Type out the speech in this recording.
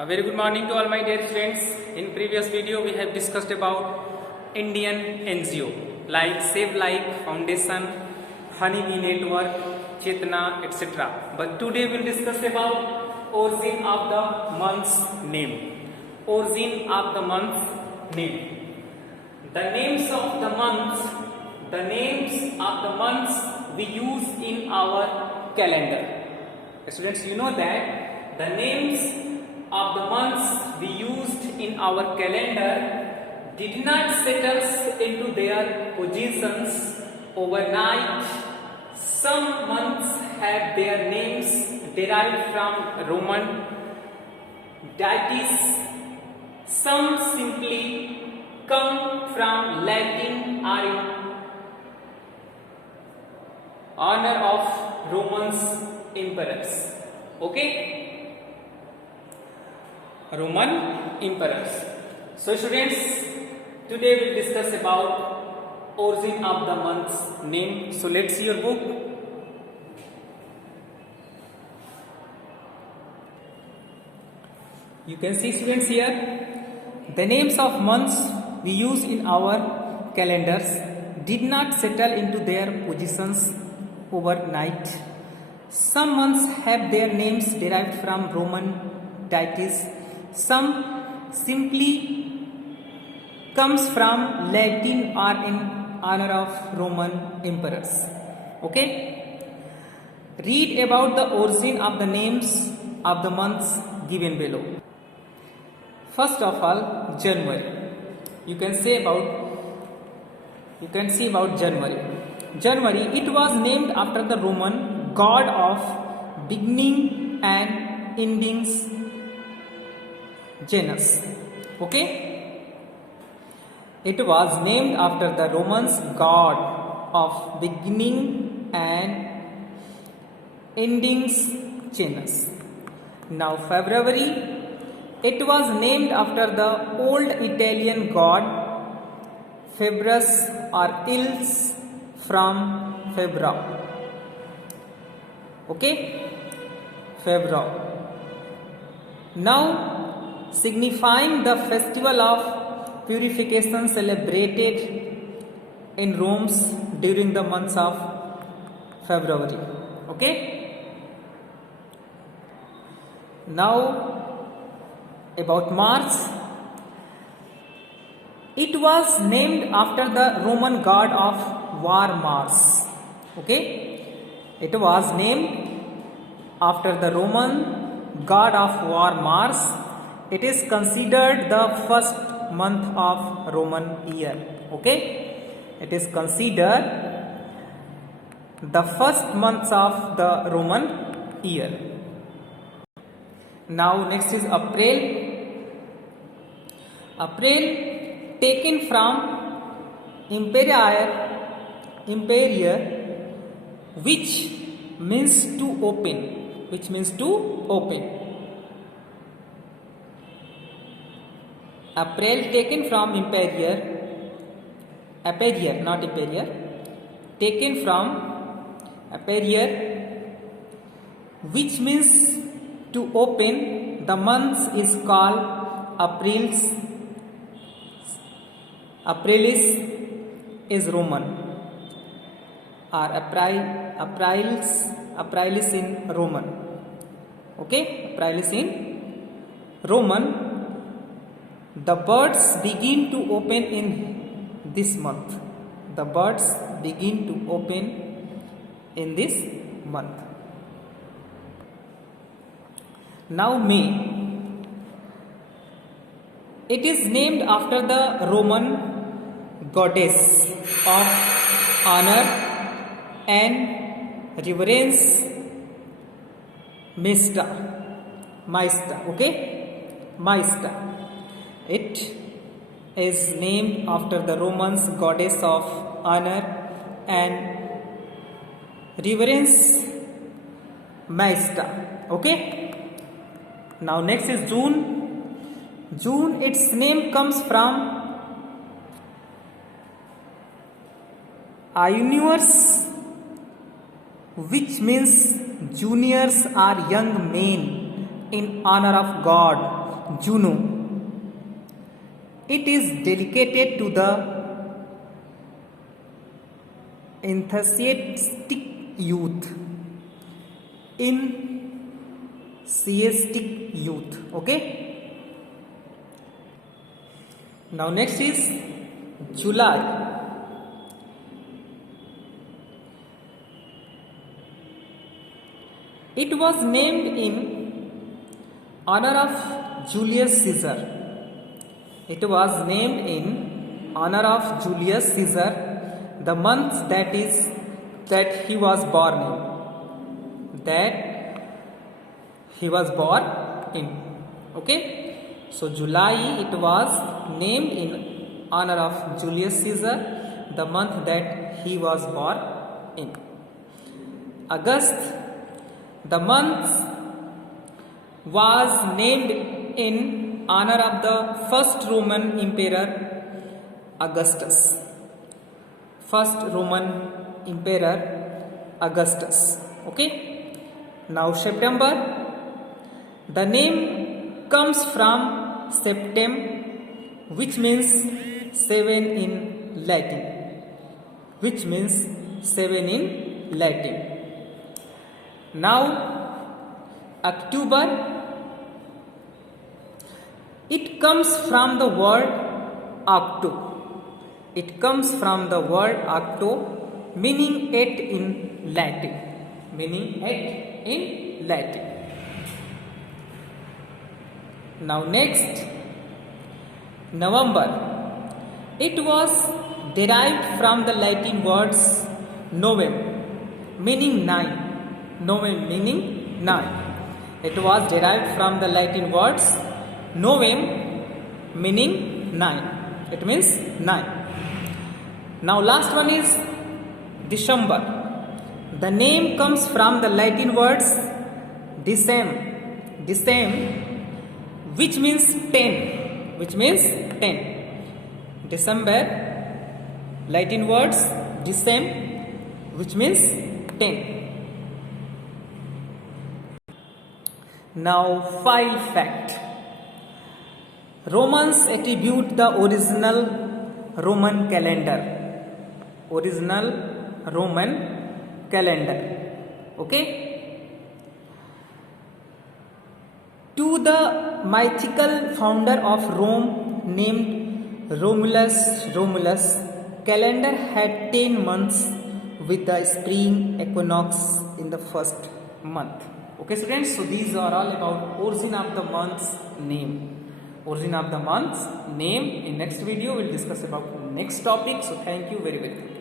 A very good morning to all my dear friends. In previous video we have discussed about Indian NGO like Save Life Foundation, Honeybee Network, Chetna, etc. But today we will discuss about origin of the month's name. Origin of the month's name. The names of the months we use in our calendar. Students, you know that the names of the months we used in our calendar did not settle into their positions overnight. Some months have their names derived from Roman deities. Some simply come from Latin or in honor of Roman emperors. Okay? Roman emperors. So students, today we will discuss about origin of the month's name. So let's see your book. You can see, students, here the names of months we use in our calendars did not settle into their positions overnight. Some months have their names derived from Roman deities. Some simply comes from Latin or in honor of Roman emperors. Okay? Read about the origin of the names of the months given below. First of all, January. You can see about January. January, it was named after the Roman god of beginning and endings, Janus. Okay? It was named after the Romans god of beginning and endings, Janus. Now February, it was named after the old Italian god Februs or Ils from Febra. Okay? Febra. Now, signifying the festival of purification celebrated in Rome during the months of February. Okay? Now, about March, it was named after the Roman god of war, Mars. Okay? It was named after the Roman god of war, Mars. It is considered the first month of Roman year. Okay? It is considered the first month of the Roman year. Now next is April. April, taken from Imperier, which means to open. April, taken from taken from Imperier, which means to open. The month is called Aprilis. Aprilis is Roman, or Aprilis in Roman. Okay, Aprilis in Roman. The birds begin to open in this month. The birds begin to open in this month. Now May. It is named after the Roman goddess of honor and reverence, Maesta. Okay? Maesta. It is named after the Romans goddess of honor and reverence, Maesta. Okay? Now next is June. June, its name comes from Iunius, which means juniors or young men in honor of God Juno. It is dedicated to the enthusiastic youth. Enthusiastic youth. Okay. Now next is July. It was named in honor of Julius Caesar. It was named in honor of Julius Caesar, the month that he was born in. That he was born in. Okay. So July, it was named in honor of Julius Caesar, the month that he was born in. August, the month was named in honor of the first Roman emperor Augustus. First Roman emperor Augustus. Okay. Now September, the name comes from septem, which means 7 in Latin. Which means 7 in Latin. Now October, it comes from the word octo. It comes from the word octo, meaning 8 in Latin. Meaning 8 in Latin. Now next, November. It was derived from the Latin words novem, meaning 9. Novem meaning 9. It was derived from the Latin words novem, meaning 9. It means 9. Now last one is December. The name comes from the Latin words decem, which means 10. Which means 10. December, Latin words decem, which means 10. Now file fact. Romans attribute the original Roman calendar. Original Roman calendar. Okay. To the mythical founder of Rome named Romulus. Calendar had 10 months with the spring equinox in the first month. Okay students, so these are all about origin of the month's name. Origin of the month's name. In next video we'll discuss about next topic. So thank you very much.